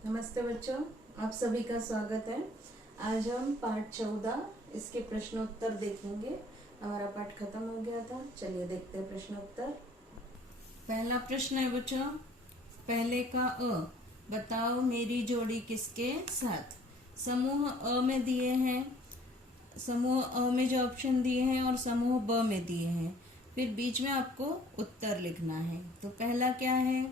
नमस्ते बच्चों, आप सभी का स्वागत है। आज हम पाठ 14 इसके प्रश्नोत्तर देखेंगे। हमारा पाठ खत्म हो गया था। चलिए देखते हैं प्रश्नोत्तर। पहला प्रश्न है बच्चों, पहले का अ, बताओ मेरी जोड़ी किसके साथ। समूह अ में दिए हैं, समूह अ में जो ऑप्शन दिए हैं और समूह ब में दिए हैं, फिर बीच में आपको उत्तर लिखना है। तो पहला क्या है,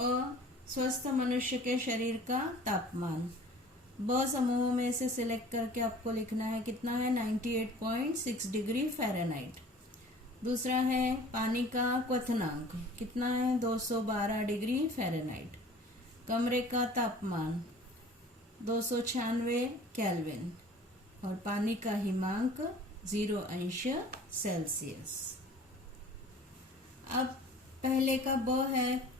अ स्वस्थ मनुष्य के शरीर का तापमान। ब समूह में से सिलेक्ट करके आपको लिखना है, कितना है 98.6 डिग्री फ़ारेनहाइट। दूसरा है पानी का क्वथनांक, कितना है 212 डिग्री फ़ारेनहाइट। कमरे का तापमान 296 केल्विन और पानी का हिमांक 0 अंश सेल्सियस। अब पहले का ब है,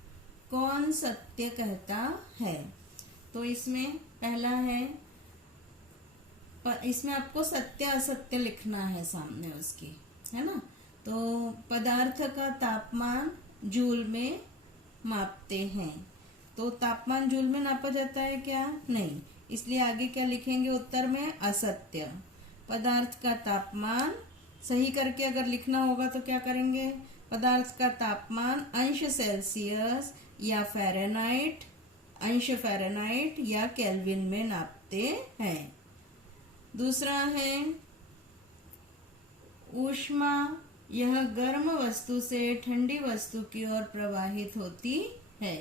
कौन सत्य कहता है। तो इसमें पहला है, इसमें आपको सत्य असत्य लिखना है सामने उसकी, है ना। तो पदार्थ का तापमान जूल में मापते हैं, तो तापमान जूल में नापा जाता है क्या, नहीं, इसलिए आगे क्या लिखेंगे उत्तर में, असत्य। पदार्थ का तापमान सही करके अगर लिखना होगा तो क्या करेंगे, पदार्थ का तापमान अंश सेल्सियस या फ़ारेनहाइट, अंश फ़ारेनहाइट या केल्विन में नापते हैं। दूसरा है ऊष्मा, यह गर्म वस्तु से ठंडी वस्तु की ओर प्रवाहित होती है,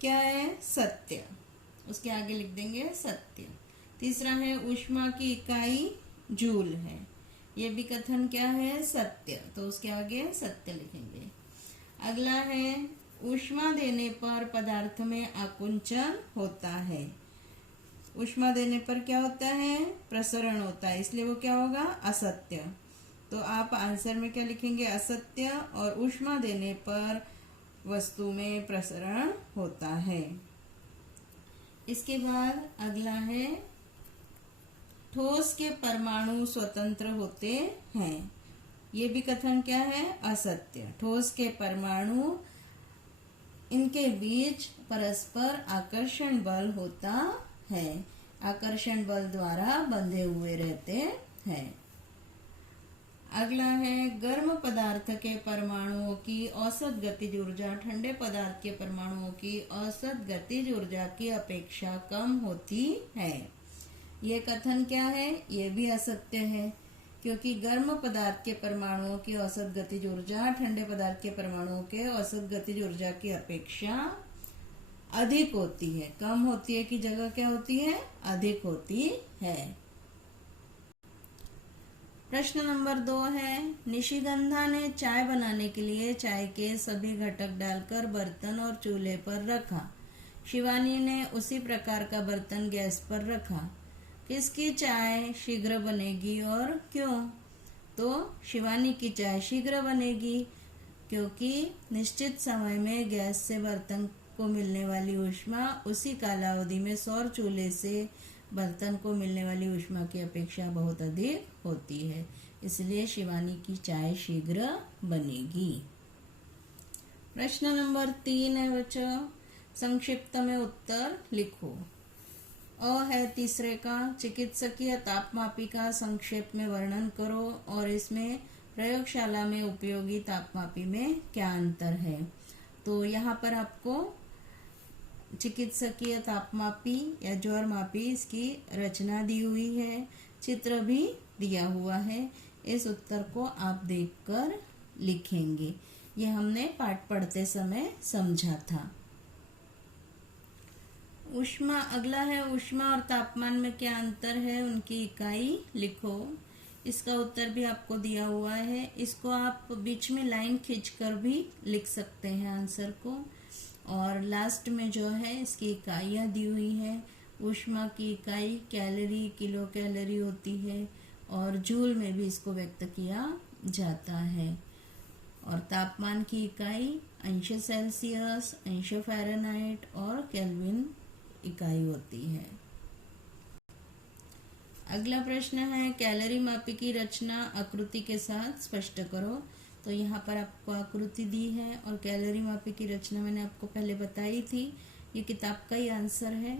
क्या है, सत्य। उसके आगे लिख देंगे सत्य। तीसरा है ऊष्मा की इकाई जूल है, ये भी कथन क्या है, सत्य, तो उसके आगे सत्य लिखेंगे। अगला है ऊष्मा देने पर पदार्थ में आकुंचन होता है। ऊष्मा देने पर क्या होता है, प्रसरण होता है, इसलिए वो क्या होगा, असत्य। तो आप आंसर में क्या लिखेंगे, असत्य, और ऊष्मा देने पर वस्तु में प्रसरण होता है। इसके बाद अगला है ठोस के परमाणु स्वतंत्र होते हैं, ये भी कथन क्या है, असत्य। ठोस के परमाणु, इनके बीच परस्पर आकर्षण बल होता है, आकर्षण बल द्वारा बंधे हुए रहते हैं। अगला है गर्म पदार्थ के परमाणुओं की औसत गतिज ऊर्जा ठंडे पदार्थ के परमाणुओं की औसत गतिज ऊर्जा की अपेक्षा कम होती है, ये कथन क्या है, ये भी असत्य है, क्योंकि गर्म पदार्थ के परमाणुओं की औसत गतिज ऊर्जा ठंडे पदार्थ के परमाणुओं के औसत गतिज ऊर्जा की अपेक्षा अधिक होती है। कम होती है की जगह क्या होती है, अधिक होती है। प्रश्न नंबर 2 है, निशिगंधा ने चाय बनाने के लिए चाय के सभी घटक डालकर बर्तन और चूल्हे पर रखा। शिवानी ने उसी प्रकार का बर्तन गैस पर रखा। किसकी चाय शीघ्र बनेगी और क्यों। तो शिवानी की चाय शीघ्र बनेगी, क्योंकि निश्चित समय में गैस से बर्तन को मिलने वाली ऊष्मा उसी कालावधि में सौर चूल्हे से बर्तन को मिलने वाली ऊष्मा की अपेक्षा बहुत अधिक होती है, इसलिए शिवानी की चाय शीघ्र बनेगी। प्रश्न नंबर 3 है बच्चों, संक्षिप्त में उत्तर लिखो। अ है तीसरे का, चिकित्सकीय तापमापी का संक्षेप में वर्णन करो और इसमें प्रयोगशाला में उपयोगी तापमापी में क्या अंतर है। तो यहाँ पर आपको चिकित्सकीय तापमापी या ज्वर मापी, इसकी रचना दी हुई है, चित्र भी दिया हुआ है। इस उत्तर को आप देखकर लिखेंगे, ये हमने पाठ पढ़ते समय समझा था। ऊष्मा, अगला है ऊष्मा और तापमान में क्या अंतर है, उनकी इकाई लिखो। इसका उत्तर भी आपको दिया हुआ है, इसको आप बीच में लाइन खींचकर भी लिख सकते हैं आंसर को। और लास्ट में जो है इसकी इकाइयाँ दी हुई है। ऊष्मा की इकाई कैलोरी, किलो कैलोरी होती है, और जूल में भी इसको व्यक्त किया जाता है। और तापमान की इकाई अंश सेल्सियस, अंश फ़ारेनहाइट और केल्विन इकाई होती है। अगला प्रश्न है, कैलोरी मापी की रचना आकृति के साथ स्पष्ट करो। तो यहाँ पर आपको आकृति दी है और कैलोरी मापी की रचना मैंने आपको पहले बताई थी ये किताब का ही आंसर है,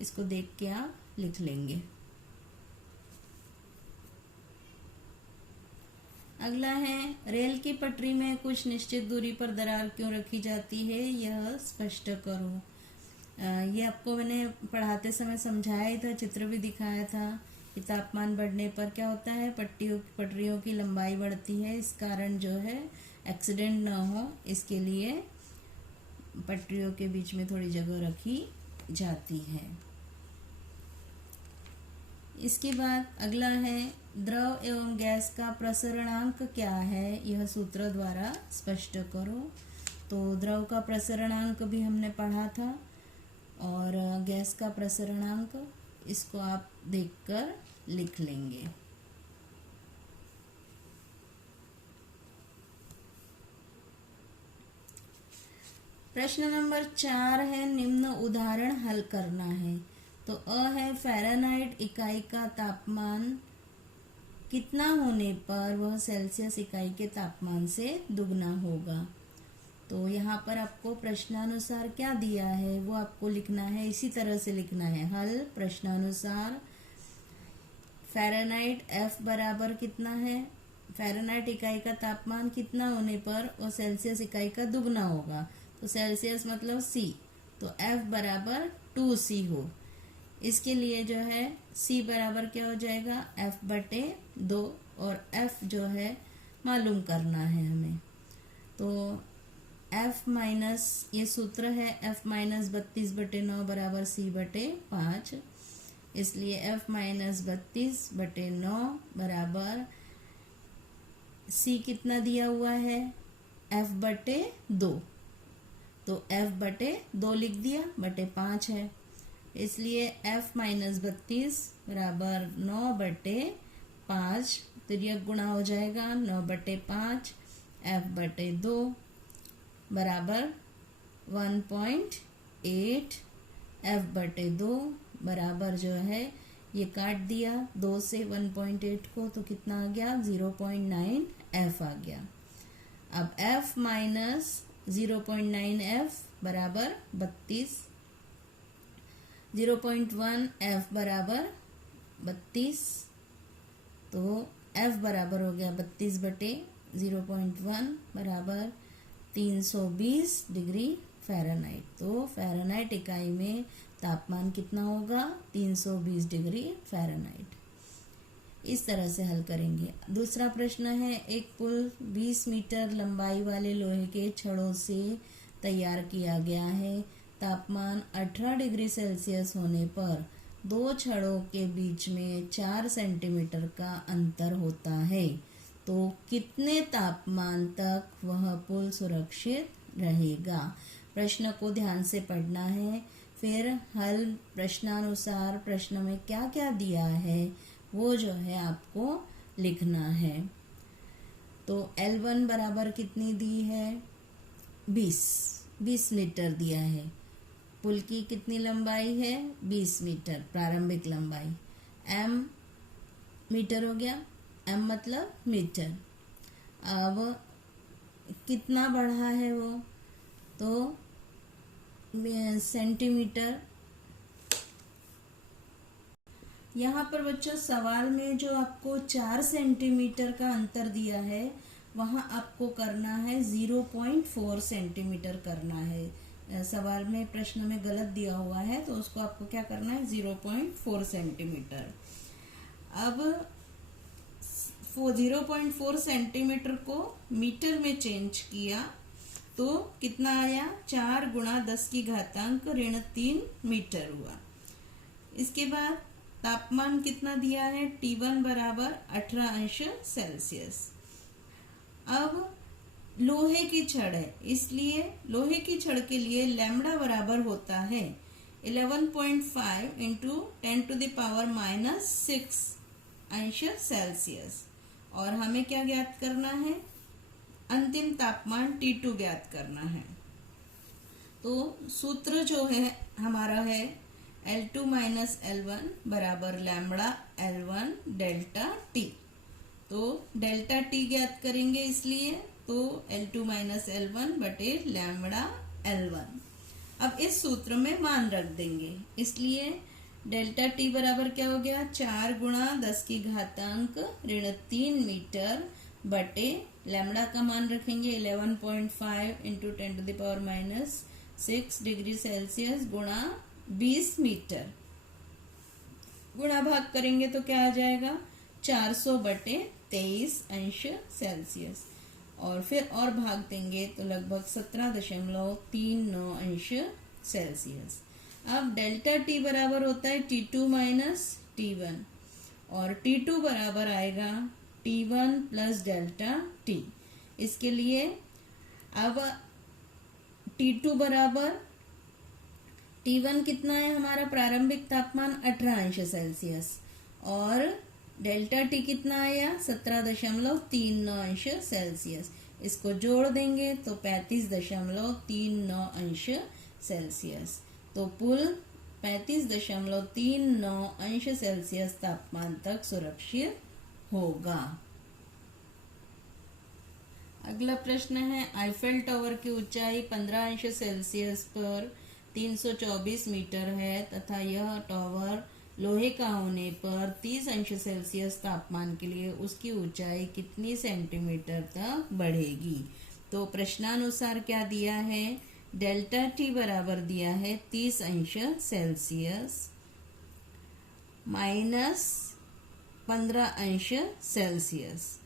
इसको देख के आप लिख लेंगे। अगला है, रेल की पटरी में कुछ निश्चित दूरी पर दरार क्यों रखी जाती है, यह स्पष्ट करो। ये आपको मैंने पढ़ाते समय समझाया ही था, चित्र भी दिखाया था कि तापमान बढ़ने पर क्या होता है, पटरियों की लंबाई बढ़ती है। इस कारण जो है एक्सीडेंट ना हो, इसके लिए पटरियों के बीच में थोड़ी जगह रखी जाती है। इसके बाद अगला है, द्रव एवं गैस का प्रसरणांक क्या है, यह सूत्र द्वारा स्पष्ट करो। तो द्रव का प्रसरणांक भी हमने पढ़ा था और गैस का प्रसरणांक, इसको आप देखकर लिख लेंगे। प्रश्न नंबर 4 है, निम्न उदाहरण हल करना है। तो अ है, फ़ारेनहाइट इकाई का तापमान कितना होने पर वह सेल्सियस इकाई के तापमान से दुगना होगा। तो यहाँ पर आपको प्रश्नानुसार क्या दिया है वो आपको लिखना है, इसी तरह से लिखना है। हल प्रश्नानुसार, फ़ारेनहाइट F बराबर कितना है, फ़ारेनहाइट इकाई का तापमान कितना होने पर वो सेल्सियस इकाई का दुगना होगा। तो सेल्सियस मतलब C, तो F बराबर 2C हो। इसके लिए जो है C बराबर क्या हो जाएगा, F बटे 2, और F जो है मालूम करना है हमें। तो F माइनस, ये सूत्र है, F माइनस 32 बटे 9 बराबर C बटे 5। इसलिए F माइनस 32 बटे 9 बराबर C कितना दिया हुआ है, F बटे 2। तो F बटे 2 लिख दिया, बटे 5 है। इसलिए F माइनस 32 बराबर 9 बटे 5, तो यह गुणा हो जाएगा 9 बटे 5, F बटे 2 बराबर 1.8, F बटे 2 बराबर जो है, ये काट दिया 2 से 1.8 को, तो कितना आ गया, 0.9 F आ गया। अब F माइनस 0.9 F बराबर 32, 0.1 F बराबर 32, तो F बराबर हो गया 32 बटे 0.1 बराबर 320 डिग्री फ़ारेनहाइट। तो फ़ारेनहाइट इकाई में तापमान कितना होगा, 320 डिग्री फ़ारेनहाइट। इस तरह से हल करेंगे। दूसरा प्रश्न है, एक पुल 20 मीटर लंबाई वाले लोहे के छड़ों से तैयार किया गया है। तापमान 18 डिग्री सेल्सियस होने पर दो छड़ों के बीच में 4 सेंटीमीटर का अंतर होता है। तो कितने तापमान तक वह पुल सुरक्षित रहेगा। प्रश्न को ध्यान से पढ़ना है, फिर हल प्रश्नानुसार प्रश्न में क्या क्या दिया है वो जो है आपको लिखना है। तो L1 बराबर कितनी दी है, 20 मीटर दिया है। पुल की कितनी लंबाई है, 20 मीटर प्रारंभिक लंबाई। M मीटर हो गया, M मतलब मीटर। अब कितना बढ़ा है वो, तो सेंटीमीटर। यहाँ पर बच्चों सवाल में जो आपको 4 सेंटीमीटर का अंतर दिया है, वहाँ आपको करना है 0.4 सेंटीमीटर करना है। सवाल में प्रश्न में गलत दिया हुआ है, तो उसको आपको क्या करना है, 0.4 सेंटीमीटर। अब 0.4 सेंटीमीटर को मीटर में चेंज किया तो कितना आया, 4 गुणा 10 की घातांक ऋण 3 मीटर हुआ। इसके बाद तापमान कितना दिया है, T1 बराबर 18 अंश सेल्सियस। अब लोहे की छड़ है, इसलिए लोहे की छड़ के लिए लैम्बडा बराबर होता है 11.5 इंटू 10⁻⁻6 अंश सेल्सियस। और हमें क्या ज्ञात करना है, अंतिम तापमान T2 ज्ञात करना है। तो सूत्र जो है हमारा है L2 माइनस L1 बराबर लैम्बडा L1 डेल्टा T। तो डेल्टा T ज्ञात करेंगे, इसलिए तो L2 माइनस L1 बटे लैम्बडा L1। अब इस सूत्र में मान रख देंगे, इसलिए डेल्टा टी बराबर क्या हो गया, 4 गुणा 10 की घातांक ऋण 3 मीटर बटे लैम्बडा का मान रखेंगे 11.5 इंटू 10⁻⁻6 डिग्री सेल्सियस गुणा 20 मीटर, गुणा भाग करेंगे तो क्या आ जाएगा 400 बटे 23 अंश सेल्सियस, और फिर और भाग देंगे तो लगभग 17.39 अंश सेल्सियस। अब डेल्टा टी बराबर होता है T2 माइनस T1, और T2 बराबर आएगा T1 प्लस डेल्टा T। इसके लिए अब T2 बराबर T1 कितना है हमारा प्रारंभिक तापमान 18 अंश सेल्सियस, और डेल्टा टी कितना आया 17.39 अंश सेल्सियस। इसको जोड़ देंगे तो 35.39 अंश सेल्सियस, तो पुल 35.39 अंश सेल्सियस तापमान तक सुरक्षित होगा। अगला प्रश्न है, आईफेल टावर की ऊंचाई 15 अंश सेल्सियस पर 324 मीटर है तथा यह टावर लोहे का होने पर 30 अंश सेल्सियस तापमान के लिए उसकी ऊंचाई कितनी सेंटीमीटर तक बढ़ेगी। तो प्रश्नानुसार क्या दिया है, डेल्टा टी बराबर दिया है 30 अंश सेल्सियस माइनस 15 अंश सेल्सियस,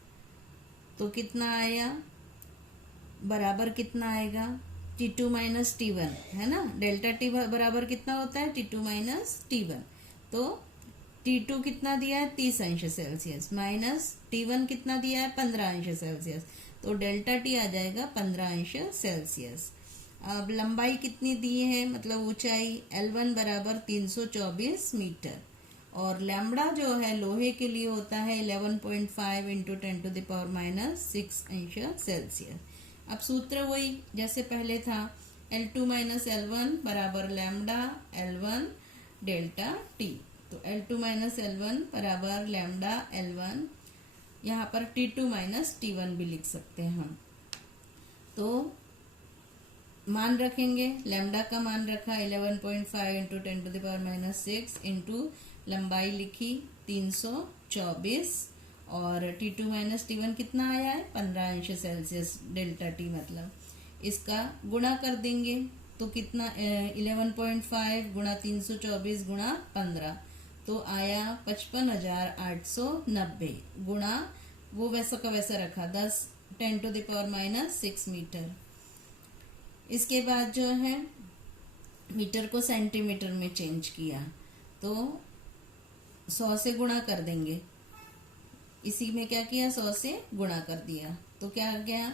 तो कितना आया, बराबर कितना आएगा T2 माइनस T1 है ना। डेल्टा टी बराबर कितना होता है T2 माइनस T1, तो T2 कितना दिया है 30 अंश सेल्सियस माइनस T1 कितना दिया है 15 अंश सेल्सियस, तो डेल्टा टी आ जाएगा 15 अंश सेल्सियस। अब लंबाई कितनी दी है, मतलब ऊंचाई L1 बराबर 324 मीटर, और लैम्बडा जो है लोहे के लिए होता है 11.5 इंटू 10⁻⁻6 अंश सेल्सियस। अब सूत्र वही जैसे पहले था, L2 माइनस L1 बराबर लैम्बडा L1 डेल्टा टी, तो L2 माइनस L1 बराबर लैम्बडा L1, यहाँ पर T2 माइनस T1 भी लिख सकते हैं हम। तो मान रखेंगे, लैम्बडा का मान रखा 11.5 इंटू 10⁻⁻6 इंटू लंबाई लिखी 324, और T2 माइनस T1 कितना आया है 15 अंश सेल्सियस डेल्टा टी, मतलब इसका गुणा कर देंगे तो कितना 11.5 गुणा 324 गुणा 15, तो आया 55,890 गुणा वो वैसा का वैसा रखा 10⁻⁻6 मीटर। इसके बाद जो है मीटर को सेंटीमीटर में चेंज किया तो 100 से गुणा कर देंगे, इसी में क्या किया 100 से गुणा कर दिया तो क्या आ गया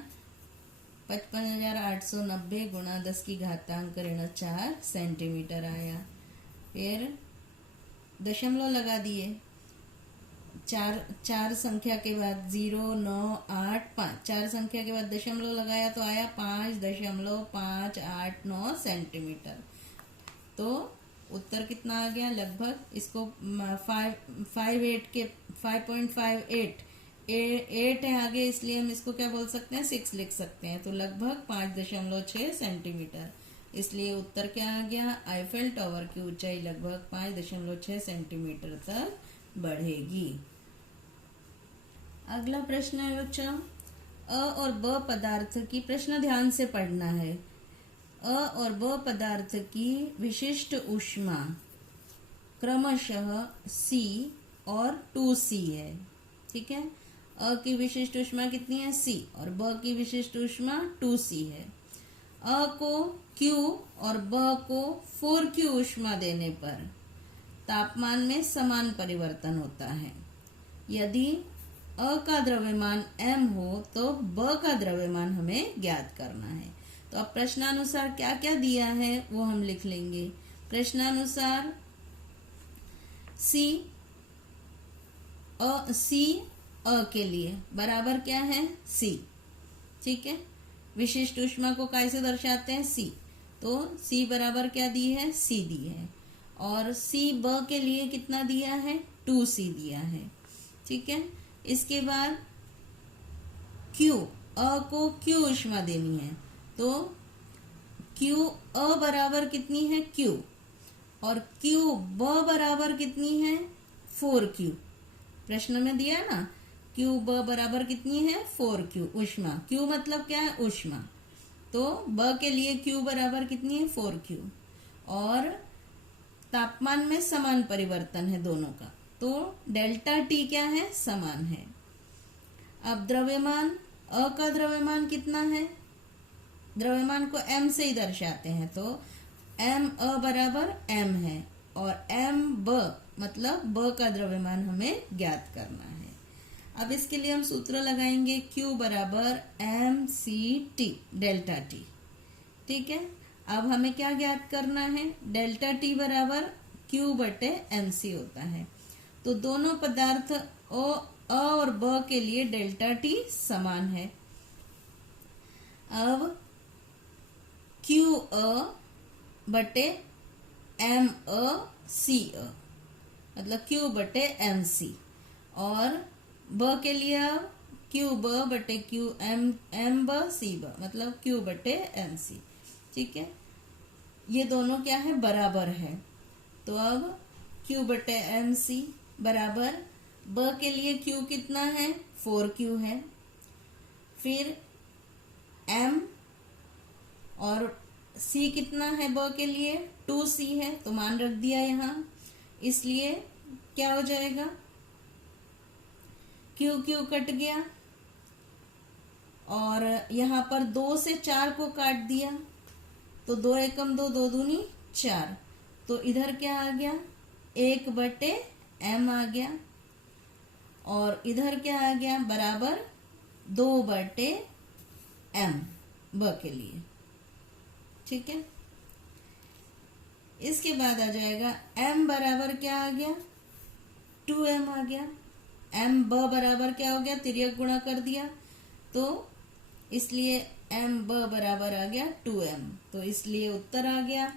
55,890 गुणा 10 की घातांक ऋण 4 सेंटीमीटर आया। फिर दशमलव लगा दिए, चार संख्या के बाद 0 9 8 5, 4 संख्या के बाद दशमलव लगाया तो आया 5.589 सेंटीमीटर। तो उत्तर कितना आ गया, लगभग इसको 5.58 8 है आगे, इसलिए हम इसको क्या बोल सकते हैं 6 लिख सकते हैं, तो लगभग 5.6 सेंटीमीटर। इसलिए उत्तर क्या आ गया, आईफेल टावर की ऊंचाई लगभग 5.6 सेंटीमीटर तक बढ़ेगी। अगला प्रश्न है बच्चा, अ और ब पदार्थ की, प्रश्न ध्यान से पढ़ना है, अ और ब पदार्थ की विशिष्ट ऊष्मा क्रमशः C और 2C है। ठीक है, अ की विशिष्ट ऊष्मा कितनी है C, और ब की विशिष्ट ऊष्मा 2C है। अ को Q और ब को 4Q ऊष्मा देने पर तापमान में समान परिवर्तन होता है। यदि अ का द्रव्यमान m हो तो ब का द्रव्यमान हमें ज्ञात करना है। तो अब प्रश्नानुसार क्या क्या दिया है वो हम लिख लेंगे। प्रश्नानुसार C अ के लिए बराबर क्या है C, ठीक है। विशिष्ट ऊष्मा को कैसे दर्शाते हैं C, तो C बराबर क्या दी है C दी है, और C ब के लिए कितना दिया है 2C दिया है, ठीक है। इसके बाद Q, अ को Q ऊष्मा देनी है तो क्यू अ बराबर कितनी है क्यू, और क्यू ब बराबर कितनी है 4Q। प्रश्न में दिया ना, क्यू ब बराबर कितनी है 4Q ऊष्मा। क्यू मतलब क्या है ऊष्मा, तो ब के लिए क्यू बराबर कितनी है 4Q, और तापमान में समान परिवर्तन है दोनों का, तो डेल्टा टी क्या है समान है। अब द्रव्यमान अ का द्रव्यमान कितना है, द्रव्यमान को m से ही दर्शाते हैं, तो m अ बराबर m है, और m ब मतलब ब का द्रव्यमान हमें ज्ञात करना है। अब इसके लिए हम सूत्र लगाएंगे Q बराबर mCT डेल्टा टी। ठीक है, अब हमें क्या ज्ञात करना है, डेल्टा टी बराबर Q बटे mc होता है, तो दोनों पदार्थ अ और ब के लिए डेल्टा टी समान है। अब क्यू अ बटे एम अ सी अ मतलब क्यू बटे एम सी, और ब के लिए अब क्यू ब बटे क्यू एम ब सी ब मतलब क्यू बटे एम सी। ठीक है, ये दोनों क्या है बराबर है, तो अब क्यू बटे एम सी बराबर ब के लिए क्यू कितना है 4Q है, फिर m और c कितना है ब के लिए 2C है, तो मान रख दिया यहाँ, इसलिए क्या हो जाएगा क्यू क्यू कट गया, और यहाँ पर 2 से 4 को काट दिया, तो 2 एकम 2 2 दूनी 4, तो इधर क्या आ गया 1 बटे m आ गया, और इधर क्या आ गया बराबर 2 बटे m ब के लिए। ठीक है, इसके बाद आ जाएगा m बराबर क्या आ गया 2m आ गया, m ब बराबर क्या हो गया तिर्यक गुणा कर दिया, तो इसलिए m ब बराबर आ गया 2m, तो इसलिए उत्तर आ गया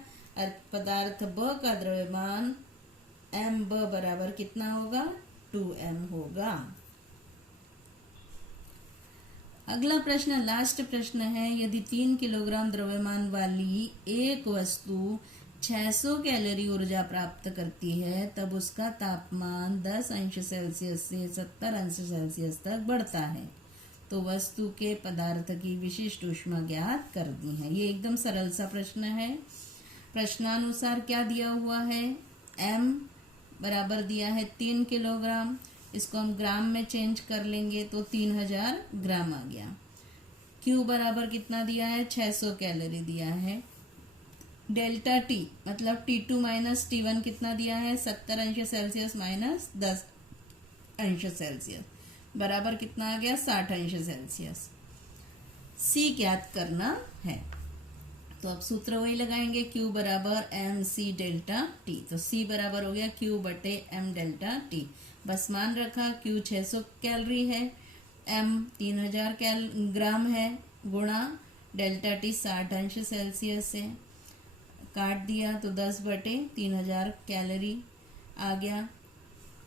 पदार्थ ब का द्रव्यमान m ब बराबर कितना होगा 2m होगा। अगला प्रश्न लास्ट प्रश्न है, यदि 3 किलोग्राम द्रव्यमान वाली एक वस्तु 600 कैलोरी ऊर्जा प्राप्त करती है, तब उसका तापमान 10 अंश सेल्सियस से 70 अंश सेल्सियस तक बढ़ता है, तो वस्तु के पदार्थ की विशिष्ट ऊष्मा ज्ञात करनी है। ये एकदम सरल सा प्रश्न है। प्रश्नानुसार क्या दिया हुआ है, m बराबर दिया है 3 किलोग्राम, इसको हम ग्राम में चेंज कर लेंगे तो 3000 ग्राम आ गया। Q बराबर कितना दिया है 600 कैलोरी दिया है। डेल्टा T मतलब T2 माइनस T1 कितना दिया है 70 अंश सेल्सियस माइनस 10 अंश सेल्सियस बराबर कितना आ गया 60 अंश सेल्सियस। C ज्ञात करना है, तो अब सूत्र वही लगाएंगे Q बराबर mc डेल्टा T, तो C बराबर हो गया Q बटे m डेल्टा T। बस मान रखा Q 600 कैलोरी है, m 3000 ग्राम है, गुणा डेल्टा T 60 अंश सेल्सियस है, काट दिया तो 10 बटे 3000 कैलोरी आ गया,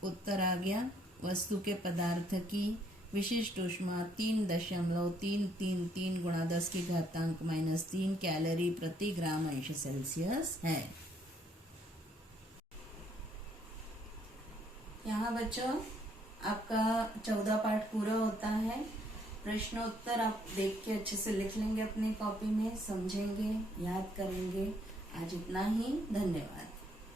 उत्तर आ गया वस्तु के पदार्थ की विशिष्ट ऊष्मा 3.333 गुणा 10 की घातांक -3 कैलोरी प्रति ग्राम अंश सेल्सियस है। यहाँ बच्चों आपका 14 पाठ पूरा होता है। प्रश्नोत्तर आप देख के अच्छे से लिख लेंगे अपनी कॉपी में, समझेंगे, याद करेंगे। आज इतना ही, धन्यवाद।